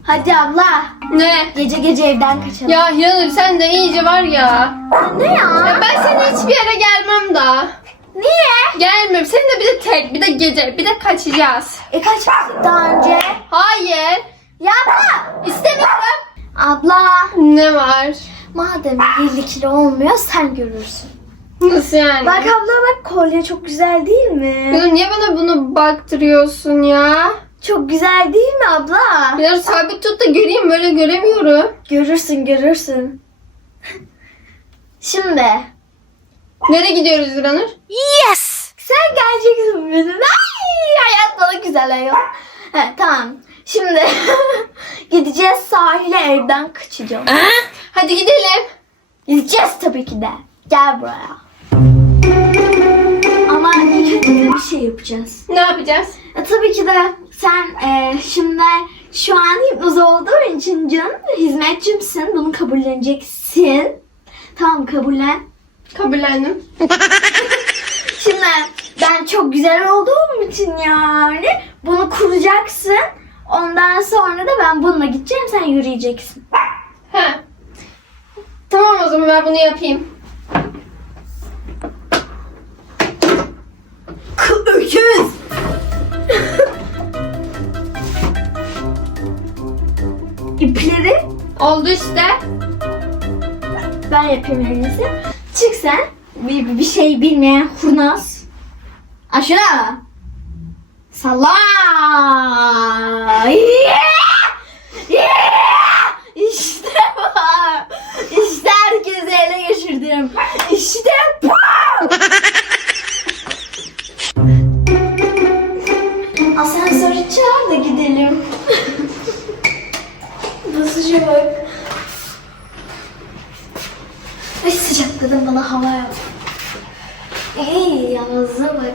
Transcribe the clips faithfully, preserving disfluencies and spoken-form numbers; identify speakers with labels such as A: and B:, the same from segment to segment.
A: Hadi abla.
B: Ne?
A: Gece gece evden kaçalım.
B: Ya Hiranur sen de iyice var ya.
A: Ne ya?
B: Ya ben seninle hiçbir yere gelmem daha.
A: Niye?
B: Gelmiyorum. Seninle bir de tek, bir de gece, bir de kaçacağız.
A: E kaçmıştık daha önce.
B: Hayır.
A: Ya abla.
B: İstemiyorum.
A: Abla.
B: Ne var?
A: Madem elli kilo olmuyor sen görürsün.
B: Nasıl yani?
A: Bak abla bak kolye çok güzel değil mi?
B: Hiranur niye bana bunu baktırıyorsun ya?
A: Çok güzel değil mi abla?
B: Hiranur sabit tut da göreyim, böyle göremiyorum.
A: Görürsün görürsün. Şimdi.
B: Nereye gidiyoruz Hiranur?
A: Yes! Sen geleceksin benim. Ay, hayat bana güzel ayol. He, tamam. Şimdi gideceğiz sahile evden kaçacağım.
B: Hadi gidelim.
A: Gideceğiz tabii ki de. Gel buraya. Ama ilk önce bir şey yapacağız.
B: Ne yapacağız?
A: E, tabii ki de sen e, şimdi şu an hipnoz olduğun için canım hizmetçimsin. Bunu kabulleneceksin. Tamam kabullen.
B: Kabullendim.
A: Şimdi ben çok güzel olduğum için yani bunu kuracaksın. Ondan sonra da ben bununla gideceğim, sen yürüyeceksin.
B: He. Tamam o zaman ben bunu yapayım.
A: Öküz! İpleri
B: Oldu işte.
A: ben yapayım en iyisi. Çık sen. Bir, bir şey bilmeyen kurnaz. Aşağı. Salla. Yeah! Yeah! İşte bu. İşte herkesi ele geçirdim. İşte bu. Asansörü çağır da gidelim. Basıcı bak. Ay sıcakladım, bana hava yap. Ey yalnızlığa bak.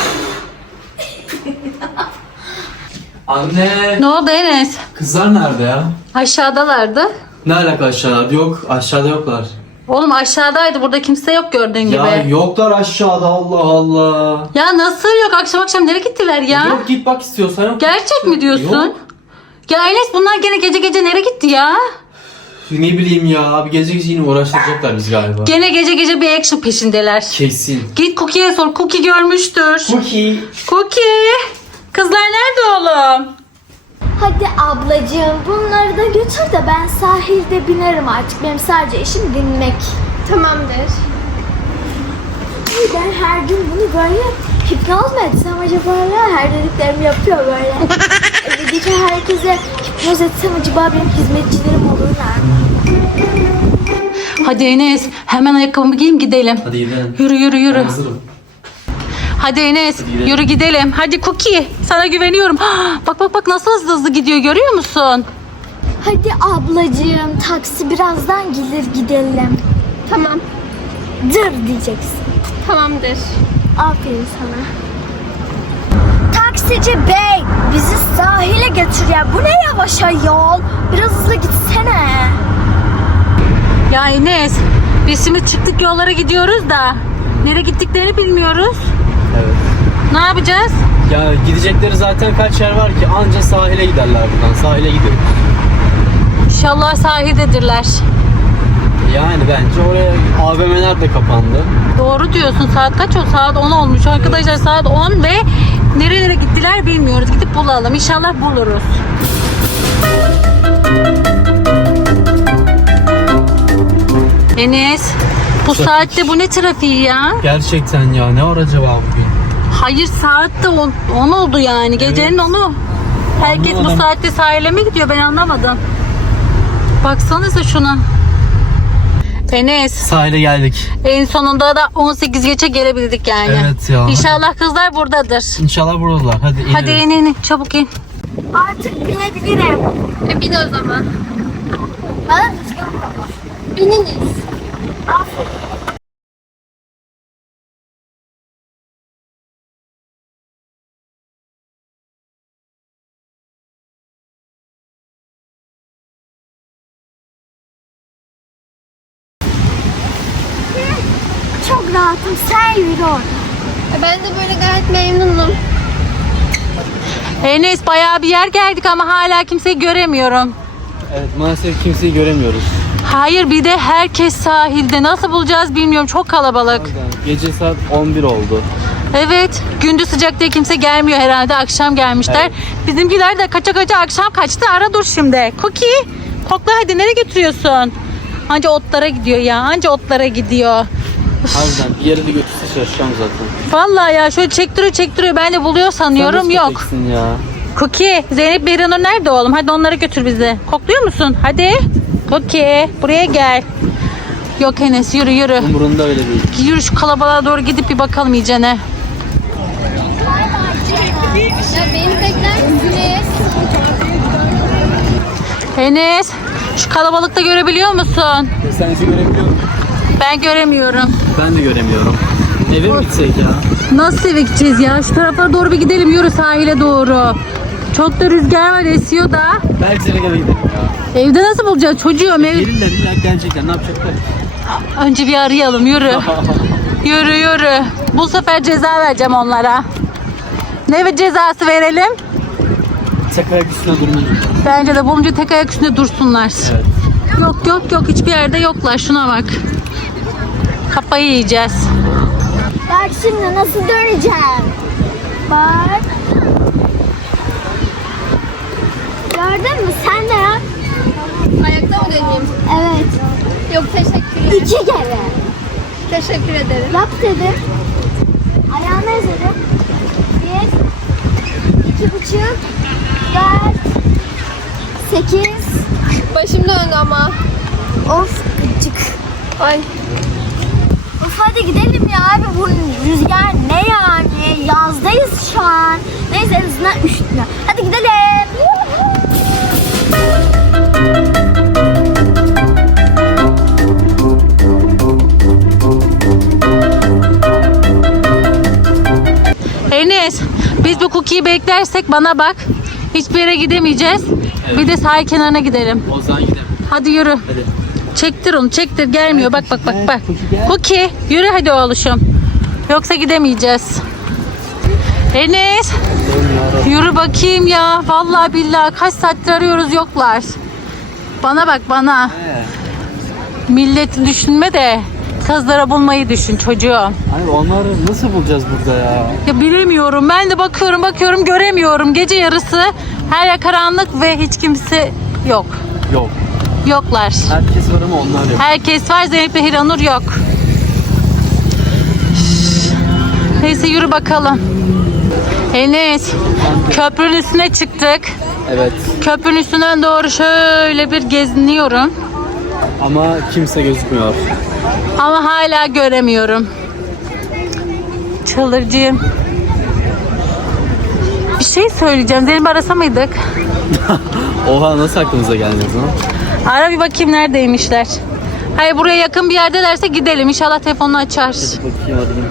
C: Anne,
D: Ne oldu Enes?
C: kızlar nerede ya?
D: Aşağıdalardı.
C: Ne alaka aşağıda? Yok, aşağıda yoklar.
D: Oğlum aşağıdaydı. Burada kimse yok gördüğün gibi.
C: Ya
D: Ya,
C: yoklar aşağıda, Allah Allah.
D: nasıl yok? Akşam akşam nereye gittiler ya?
C: Yok, git bak istiyorsan yok.
D: Gerçek mi diyorsun?
C: Yok.
D: Ya Enes bunlar gene gece gece nereye gitti ya?
C: Ne bileyim ya, bir gece gece yine uğraştıracaklar bizi galiba.
D: Gene gece gece bir action peşindeler.
C: Kesin.
D: Git Cookie'ye sor. Cookie görmüştür.
C: Cookie.
D: Cookie. Kızlar nerede oğlum?
A: Hadi ablacığım bunları da götür de ben sahilde binerim artık. Benim sadece işim dinmek.
B: Tamamdır.
A: Ben her gün bunu böyle hipnoz mu etsem acaba ya? Her dediklerimi yapıyor böyle. Gidince herkese hipnoz etsem acaba benim hizmetçilerim olurlar mı?
D: Hadi Enes hemen ayakkabımı giyeyim gidelim.
C: Hadi gidelim.
D: Yürü yürü yürü.
C: Ben hazırım.
D: Hadi Enes
C: gidelim.
D: yürü gidelim. Hadi Cookie sana güveniyorum. Bak bak bak nasıl hızlı hızlı gidiyor görüyor musun?
A: Hadi ablacığım taksi birazdan gelir gidelim.
B: Tamam.
A: Dır diyeceksin.
B: Tamamdır.
A: Aferin sana. Taksici bey bizi sahile götür ya. Bu ne yavaş yol? Biraz hızlı gitsene.
D: Ya Enes biz şimdi çıktık yollara gidiyoruz da nereye gittiklerini bilmiyoruz.
C: Evet.
D: Ne yapacağız?
C: Ya gidecekleri zaten kaç yer var ki, anca sahile giderler buradan. Sahile gidiyoruz.
D: İnşallah sahildedirler.
C: Yani bence oraya A V M'ler de kapandı.
D: Doğru diyorsun. Saat kaç o? Saat on olmuş. Arkadaşlar saat on ve nerelere gittiler bilmiyoruz. Gidip bulalım. İnşallah buluruz. Enes bu saatte bu ne trafiği ya?
C: Gerçekten ya, ne var acaba bugün?
D: Hayır saat de on, on oldu yani. Gecenin onu. Herkes bu
C: Anlamadım.
D: saatte sahile mi gidiyor? Ben anlamadım. Baksanıza şuna. Enes
C: Sahile geldik.
D: en sonunda da on sekiz geçe gelebildik yani.
C: Evet ya.
D: İnşallah kızlar buradadır.
C: İnşallah buradalar. Hadi inelim.
D: Hadi in in çabuk in.
A: Artık binebilirim.
B: E bin o zaman.
A: Bana düzgün konuş.
B: Bininiz.
A: Aferin. Çok rahatım. Sen yürü orada.
B: E ben de böyle gayet memnunum.
D: Enes bayağı bir yer geldik ama hala kimseyi göremiyorum.
C: Evet maalesef kimseyi göremiyoruz.
D: Hayır bir de herkes sahilde. Nasıl bulacağız bilmiyorum. Çok kalabalık.
C: Aynen. Gece saat on bir oldu.
D: Evet. Gündüz sıcak diye kimse gelmiyor herhalde. Akşam gelmişler.
C: Evet.
D: Bizimkiler de kaça kaça akşam kaçtı. Ara dur şimdi. Cookie. Kokla hadi nereye götürüyorsun? Anca otlara gidiyor ya. Anca otlara gidiyor.
C: Harbiden bir yere de götürse şaşacağım zaten.
D: Vallahi ya şöyle çektiriyor çektiriyor. Ben de buluyor sanıyorum.
C: Sen
D: Yok.
C: nasıl köpeksin ya?
D: Cookie. Zeynep Berinur nerede oğlum? Hadi onlara götür bizi. Kokluyor musun? Hadi. Cookie. Buraya gel. Yok Enes yürü yürü.
C: Umurunda öyle değil.
D: Yürü şu kalabalığa doğru gidip bir bakalım iyicene.
B: Ya beni bekler misiniz?
D: Enes şu kalabalıkta görebiliyor musun?
C: Sen hiç görebiliyor musun?
D: Ben göremiyorum.
C: Ben de göremiyorum. Eve mi gitsek ya?
D: Nasıl eve gideceğiz ya? Şu tarafa doğru bir gidelim yürü sahile doğru. Çok da rüzgar var esiyor da.
C: Belki sene kadar gidelim ya.
D: Evde nasıl bulacağız çocuğum? Ev...
C: Gelirler illa gelecekler ne yapacaklar?
D: Önce bir arayalım yürü. Yürü yürü. Bu sefer ceza vereceğim onlara. Ne cezası verelim?
C: Tek ayak üstüne durmayın.
D: Bence de bulunca tek ayak üstünde dursunlar.
C: Evet.
D: Yok yok yok hiçbir yerde yoklar şuna bak. Kafayı yiyeceğiz.
A: Bak şimdi nasıl döneceğim. Bak. Gördün mü? Sen de yap.
B: Ayakta mı döneyim?
A: Evet.
B: Yok teşekkürler.
A: İki kere.
B: Teşekkür ederim.
A: Yap dedim. Ayağını ezelim. Bir. iki buçuk. Dört. Sekiz.
B: Başım döndü ama.
A: Of gıcık.
B: Ay.
A: Of hadi gidelim ya abi bu rüzgar ne yani? Yazdayız şu an. Neyse en azından üşütme. Hadi gidelim.
D: Enes biz bu Cookie'yi beklersek bana bak. Hiçbir yere gidemeyeceğiz.
C: Evet.
D: Bir de sahil kenarına gidelim.
C: O zaman gidelim.
D: Hadi yürü.
C: Hadi.
D: Çektir onu çektir gelmiyor. Bak bak bak
C: gel,
D: bak.
C: Cookie gel.
D: Cookie yürü hadi oğluşum. Yoksa gidemeyeceğiz. Enes yürü bakayım ya. Vallahi billahi kaç saattir arıyoruz yoklar. Bana bak bana.
C: He.
D: Milleti düşünme de kızlara bulmayı düşün çocuğum.
C: Hani onları nasıl bulacağız burada ya?
D: Ya bilemiyorum. Ben de bakıyorum bakıyorum göremiyorum. Gece yarısı her yer karanlık ve hiç kimse yok.
C: Yok.
D: Yoklar.
C: Herkes var ama onlar yok.
D: Herkes var. Zeynep ve Hiranur yok. Neyse yürü bakalım. Enes köprünün üstüne çıktık.
C: Evet.
D: Köprünün üstünden doğru şöyle bir geziniyorum.
C: Ama kimse gözükmüyor.
D: Ama hala göremiyorum. Çıldırcıyım. Bir şey söyleyeceğim. Zeynep'i arasa mıydık?
C: Oha nasıl aklınıza gelmez lan?
D: Ara bir bakayım neredeymişler. Hayır buraya yakın bir yerdelerse gidelim. İnşallah telefonunu açar.
C: Bakayım arayayım.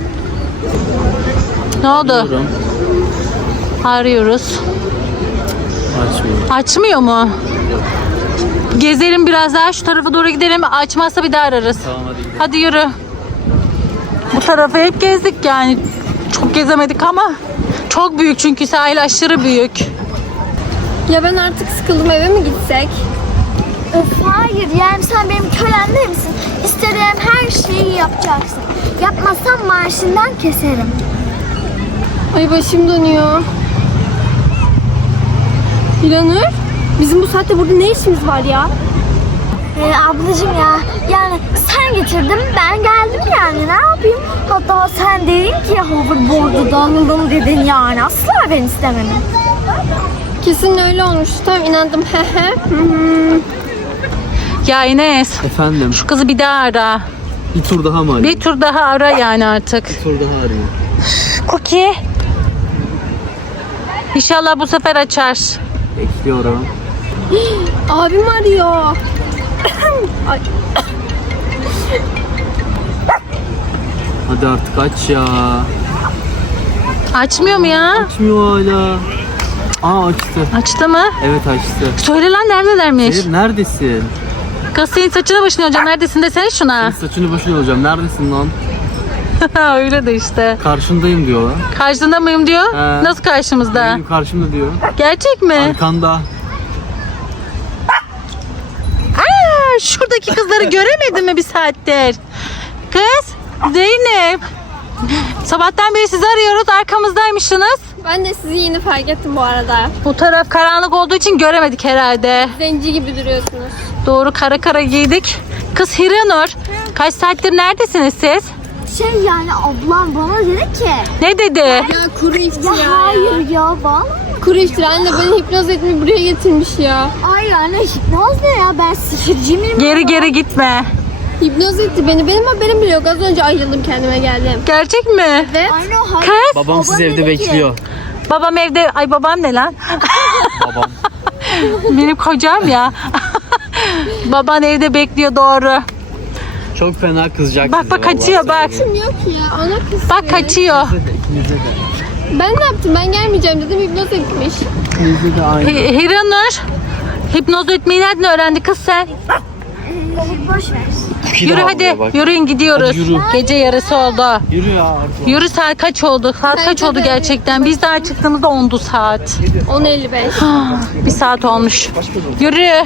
D: Ne oldu?
C: Arıyorum.
D: Arıyoruz.
C: Açmıyor.
D: Açmıyor mu? Gezelim biraz daha şu tarafa doğru gidelim. Açmazsa bir daha ararız.
C: Tamam hadi gidelim.
D: Hadi yürü. Bu tarafı hep gezdik yani. Çok gezemedik ama çok büyük çünkü sahil aşırı büyük.
B: Ya ben artık sıkıldım, eve mi gitsek?
A: Öf hayır yani sen benim kölen değil misin? İstediğim her şeyi yapacaksın. Yapmazsan maaşından keserim.
B: Ay başım dönüyor. İlanur, bizim bu saatte burada ne işimiz var ya?
A: Ee, ablacığım ya yani sen getirdin ben geldim yani ne yapayım? Hatta sen dedin ki hoverboard'u dalalım dedin yani asla ben istemedim.
B: Kesin öyle olmuş. Tamam inandım. Hehe.
D: Ya Enes
C: Efendim.
D: şu kızı bir daha ara.
C: Bir tur daha mı arayayım?
D: Bir tur daha ara yani artık.
C: Bir tur daha arayayım.
D: Cookie. İnşallah bu sefer açar.
C: Bekliyorum.
B: Abim arıyor. Ay.
C: Hadi artık aç ya.
D: Açmıyor mu ya?
C: Açmıyor hala. Aa açtı.
D: Açtı mı?
C: Evet açtı.
D: Söyle lan neredelermiş?
C: Hayır neredesin?
D: Kız senin saçını başını hocam neredesin desene şuna.
C: Saçını başını olacağım. Neredesin lan?
D: Öyle de işte.
C: Karşındayım diyorlar.
D: Karşında mıyım diyor.
C: He.
D: Nasıl karşımızda?
C: Benim karşımda diyor.
D: Gerçek mi?
C: Arkanda.
D: Aa, şuradaki kızları göremedin mi bir saattir? Kız Zeynep. Sabahtan beri sizi arıyoruz. Arkamızdaymışsınız.
B: Ben de sizi yeni fark ettim bu arada.
D: Bu taraf karanlık olduğu için göremedik herhalde.
B: Zenci gibi duruyorsunuz.
D: Doğru, kara kara giydik. Kız Hiranur, kaç saattir neredesiniz siz?
A: Şey yani ablam bana dedi ki.
D: Ne dedi?
B: Ya kuru iftira
A: Ya
B: ya.
A: hayır ya vallahi.
B: Kuru iftira. Anne beni hipnoz etmeyi buraya getirmiş ya.
A: Ay yani hipnoz ne ya, ben sihirci miyim?
D: Geri geri gitme.
B: Hipnoz etti beni. Benim haberim bile yok. Az önce ayıldım, kendime geldim.
D: Gerçek mi?
B: Evet.
A: Aynen o hayır.
D: Kız,
C: Babam
A: Baba
C: sizi evde
A: dedi ki-
C: bekliyor.
D: babam evde. Ay babam ne lan?
C: Babam.
D: Benim kocam ya. Baban evde bekliyor, doğru.
C: Çok fena kızacak
D: Bak
C: size
D: bak
C: vallahi
D: kaçıyor bak.
C: söyleyeyim.
B: Yok ya. Ona kız.
D: Bak kaçıyor.
C: İkinize de, ikinize de.
B: Ben ne yaptım? Ben gelmeyeceğim dedim. Hipnoz etmiş.
C: İkinize de aynı.
D: Hi- Hiranur, hipnoz etmeyi nereden öğrendi kız sen?
A: Ee, boş ver.
C: Bir
D: Yürü
C: daha
D: hadi,
C: oluyor bak.
D: yürüyün gidiyoruz.
C: Hadi yürü.
D: Gece yarısı oldu.
C: Yürü ya artık.
D: Yürü, saat kaç oldu? Saat kaç
B: Bence
D: oldu
B: de.
D: gerçekten? Biz daha çıktığımızda ondu saat.
B: on elli beş.
D: Bir saat olmuş. Yürü.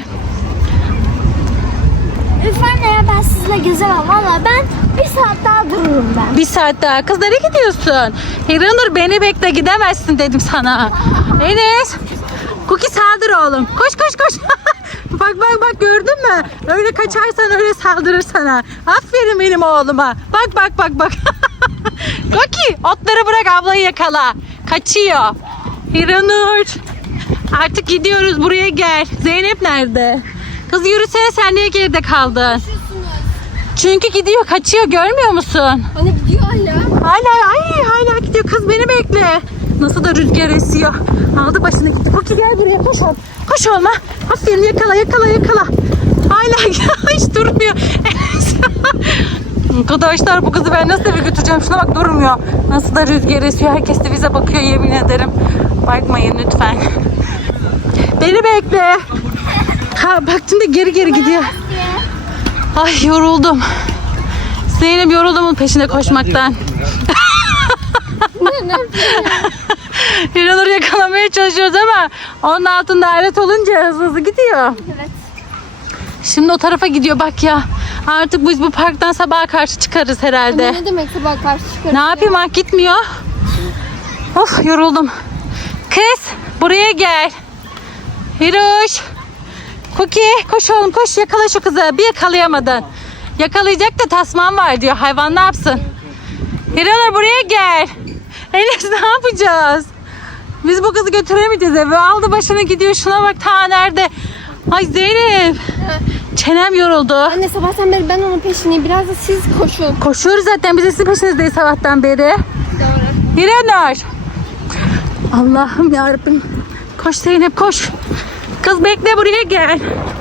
A: Lütfen ya, ben sizinle gezemem valla, ben bir saat daha dururum ben.
D: Bir saat daha. Kız nereye gidiyorsun? Hiranur beni bekle, gidemezsin dedim sana. Enes. Cookie saldır oğlum. Koş koş koş. Bak bak bak, gördün mü? Öyle kaçarsan öyle saldırır sana. Aferin benim oğluma. Bak bak bak bak. Cookie otları bırak, ablayı yakala. Kaçıyor. Hiranur. Artık gidiyoruz, buraya gel. Zeynep nerede? Kız yürüsene, sen niye geride kaldın? Çünkü gidiyor, kaçıyor, görmüyor musun?
B: Anne gidiyor hala.
D: Hala ay hala gidiyor. Kız beni bekle. Nasıl da rüzgar esiyor. Aldı başını gitti. Koki gel buraya, koş ol. Koş olma. Aferin, yakala yakala yakala. Hala hiç durmuyor. Arkadaşlar bu kızı ben nasıl eve götüreceğim? Şuna bak, durmuyor. Nasıl da rüzgar esiyor. Herkes de bize bakıyor, yemin ederim. Bakmayın lütfen. Beni bekle. Ha baktım da geri geri gidiyor. Ay yoruldum. Zeynep yoruldum onun peşinde koşmaktan. Hiranur'u yakalamaya çalışıyoruz ama onun altında alet olunca hızlı hızlı gidiyor.
B: Evet.
D: Şimdi o tarafa gidiyor bak ya. Artık biz bu parktan sabaha karşı çıkarız herhalde.
B: Anne ne demek sabah karşı çıkarız?
D: Ne yapayım, ha gitmiyor. Of yoruldum. Kız buraya gel. Hiroş. Cookie koş oğlum koş, yakala şu kızı. Bir yakalayamadın. Yakalayacak da tasman var diyor. Hayvan ne yapsın? Hiranur buraya gel. Enes ne yapacağız? Biz bu kızı götüremeyeceğiz eve. Aldı başını gidiyor. Şuna bak ta nerede. Ay Zeynep. Çenem yoruldu.
B: Anne sabahtan beri ben onun peşindeyim. Biraz da siz koşun.
D: Koşuyoruz zaten. Biz de sizin peşinizdeyiz sabahtan beri.
B: Doğru.
D: Hiranur. Allah'ım yarabbim. Koş Zeynep koş. Kız bekle, buraya gel.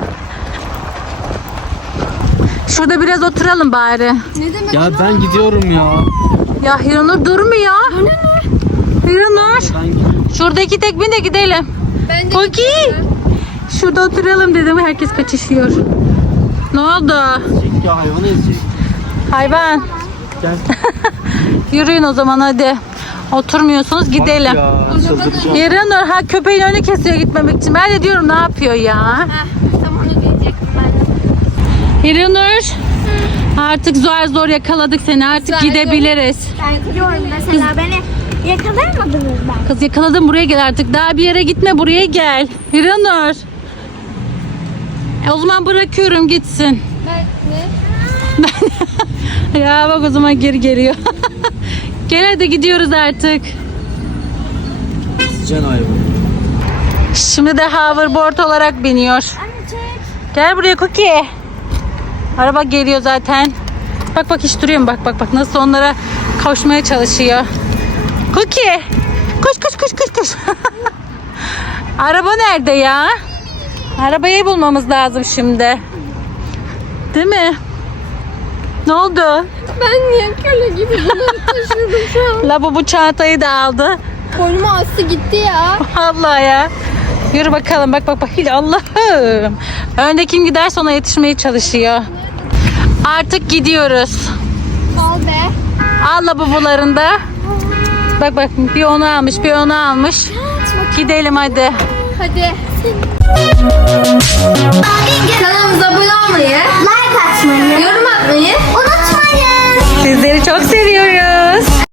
D: Şurada biraz oturalım bari.
B: Ne demek?
C: Ya ben gidiyorum ya.
D: Ya Hiranur durmuyor. Hiranur.
C: Ben gidiyorum.
D: Şuradaki tekbin de gidelim.
B: Ben de
D: Cookie. Şurada oturalım dedim, herkes kaçışıyor. Ne oldu?
C: Çek ya, hayvanı ezecek.
D: Hayvan.
C: Gel.
D: Yürüyün o zaman hadi. Oturmuyorsunuz, gidelim.
C: Bak ya, çıldıracağım.
D: Hiranur ha köpeğin önü kesiyor gitmemek için. Ben de diyorum ne yapıyor ya?
B: Heh, tam onu diyecektim ben de.
D: Hiranur. Artık zor zor yakaladık seni. Artık
B: Zor
D: gidebiliriz.
A: Ben gidiyorum mesela, beni yakalayamadınız ben.
D: Kız yakaladım, buraya gel artık. Daha bir yere gitme, buraya gel. Hiranur. E, o zaman bırakıyorum gitsin.
B: Ben ne?
D: Ya bak o zaman geri geliyor. Gel hadi gidiyoruz artık.
C: Ezeceksin hayvanı.
D: Şimdi de hoverboard olarak biniyor.
A: Anne çek.
D: Gel buraya Cookie. Araba geliyor zaten. Bak bak hiç duruyor mu? Bak bak bak nasıl onlara koşmaya çalışıyor. Cookie. Koş koş koş koş koş. Araba nerede ya? Arabayı bulmamız lazım şimdi. Değil mi? Ne oldu?
B: Ben niye köle gibi bunları taşıyorum şu an?
D: Lavabo çantayı da aldı.
B: Boynuma astı gitti ya.
D: Allah ya. Yürü bakalım, bak bak bak. Allah'ım. Önde kim giderse ona yetişmeye çalışıyor. Artık gidiyoruz.
B: Kal be.
D: Al labubularını da. Bak bak bir onu almış bir onu almış. Gidelim hadi.
B: Hadi. Kanalımıza abone olmayı,
A: Like atmayı
B: yorum atmayı
A: unutmayın.
D: Sizleri çok seviyorum.